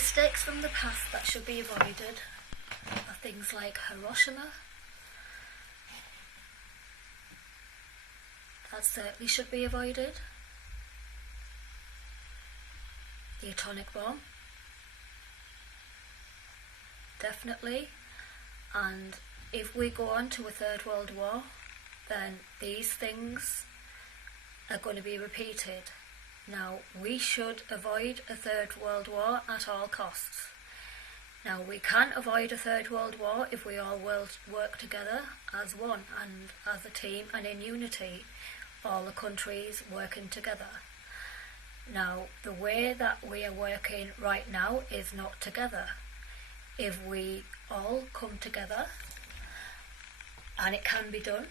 mistakes from the past that should be avoided are things like Hiroshima. That certainly should be avoided. The atomic bomb. Definitely. And if we go on to a Third World War, then these things are going to be repeated. Now, we should avoid a Third World War at all costs. Now, we can avoid a Third World War if we all work together as one and as a team and in unity, all the countries working together. Now, the way that we are working right now is not together. If we all come together, and it can be done.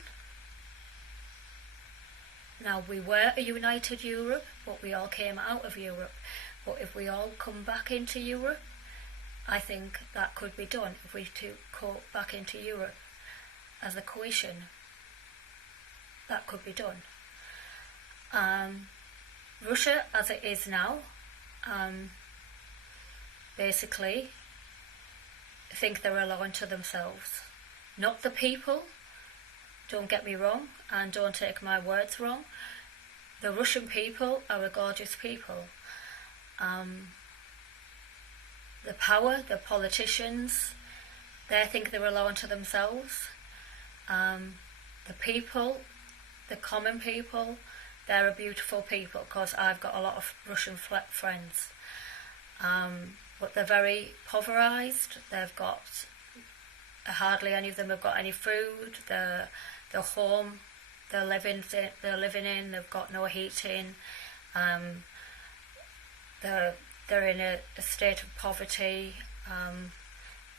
Now, we were a united Europe, but we all came out of Europe. But if we all come back into Europe, I think that could be done. If we go back into Europe as a coalition, that could be done. Russia, as it is now, basically think they're a law unto themselves. Not the people, don't get me wrong, and don't take my words wrong. The Russian people are a gorgeous people. The power, the politicians, they think they're a law unto themselves. The people, the common people, they're a beautiful people, because I've got a lot of Russian friends. But they're very pulverised. They've got hardly any of them have got any food. The home they're living in, they've got no heating. They're in a state of poverty.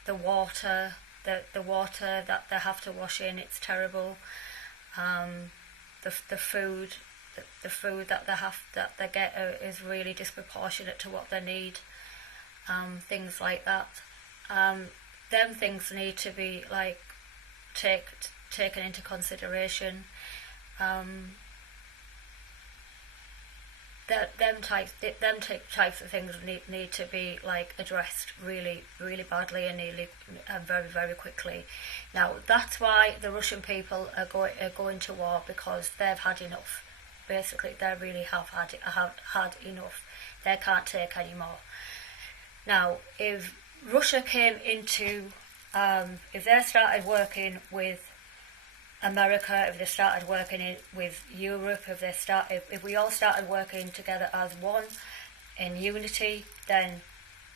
The water that they have to wash in, it's terrible. The food that they get is really disproportionate to what they need. Things like that. Them things need to be like taken into consideration. Them types of things need to be like addressed really, really badly and very, very quickly. Now, that's why the Russian people are going to war, because they've had enough. Basically, they really have had enough. They can't take any more. Now, if Russia came into, if they started working with America, if they started working with Europe, if we all started working together as one in unity, then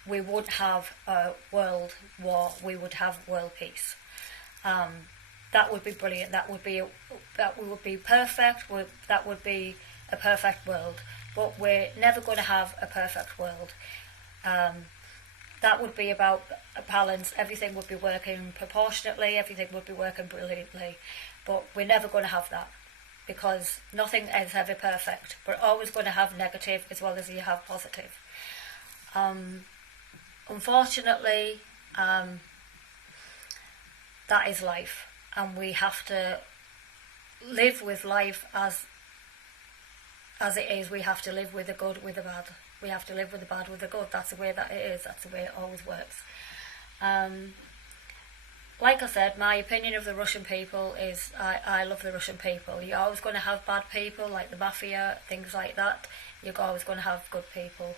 we wouldn't have a world war. We would have world peace. That would be brilliant. That would be perfect. That would be a perfect world. But we're never going to have a perfect world. That would be about a balance. Everything would be working proportionately. Everything would be working brilliantly. But we're never going to have that, because nothing is ever perfect. We're always going to have negative as well as you have positive. Unfortunately, that is life, and we have to live with life as it is. We have to live with the good, with the bad. We have to live with the bad, with the good. That's the way that it is. That's the way it always works. Like I said, my opinion of the Russian people is I love the Russian people. You're always going to have bad people, like the mafia, things like that. You're always going to have good people.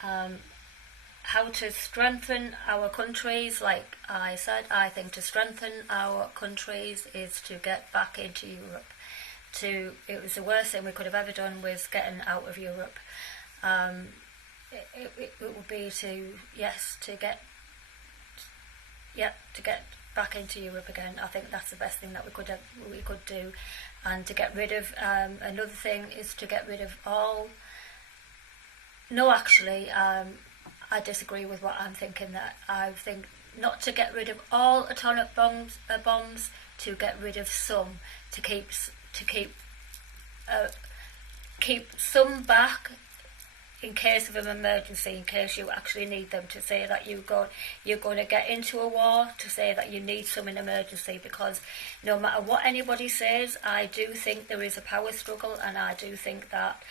How to strengthen our countries, like I said, I think to strengthen our countries is to get back into Europe. It was the worst thing we could have ever done, was getting out of Europe. It would be to get back into Europe again. I think that's the best thing that we could do, and to get rid of another thing is to get rid of all. No, actually, I disagree with what I'm thinking. That I think not to get rid of all atomic bombs, to get rid of some, to keep some back in case of an emergency, in case you actually need them, to say that you're going to get into a war, to say that you need some in emergency, because no matter what anybody says, I do think there is a power struggle, and I do think that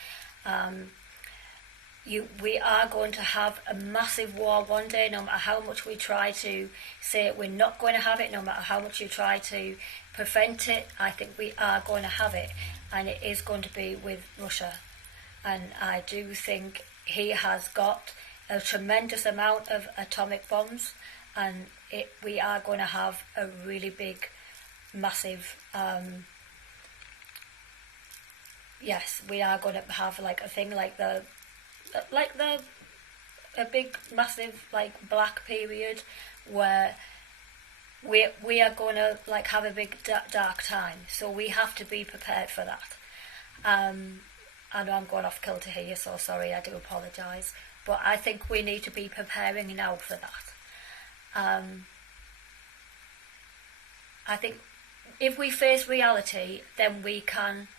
we are going to have a massive war one day, no matter how much we try to say we're not going to have it, no matter how much you try to prevent it. I think we are going to have it, and it is going to be with Russia. And I do think he has got a tremendous amount of atomic bombs, and we are going to have a really big, massive, yes, we are going to have like a thing like a big, massive, like, black period where we are going to like have a big dark time. So we have to be prepared for that. I know I'm going off kilter here, so sorry, I do apologise. But I think we need to be preparing now for that. I think if we face reality, then we can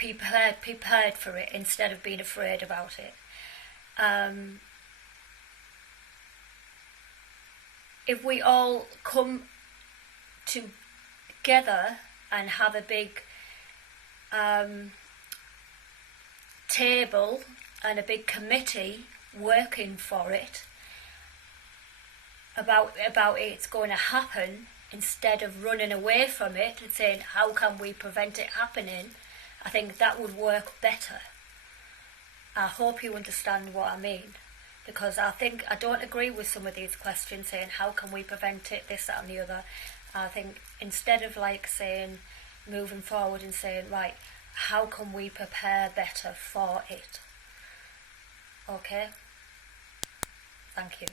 be prepared for it instead of being afraid about it. If we all come together and have a big table and a big committee working for it about it's going to happen, instead of running away from it and saying how can we prevent it happening, I think that would work better. I hope you understand what I mean, because I don't agree with some of these questions saying how can we prevent it, this, that and the other. I think instead of like saying, moving forward and saying, right, how can we prepare better for it? Okay? Thank you.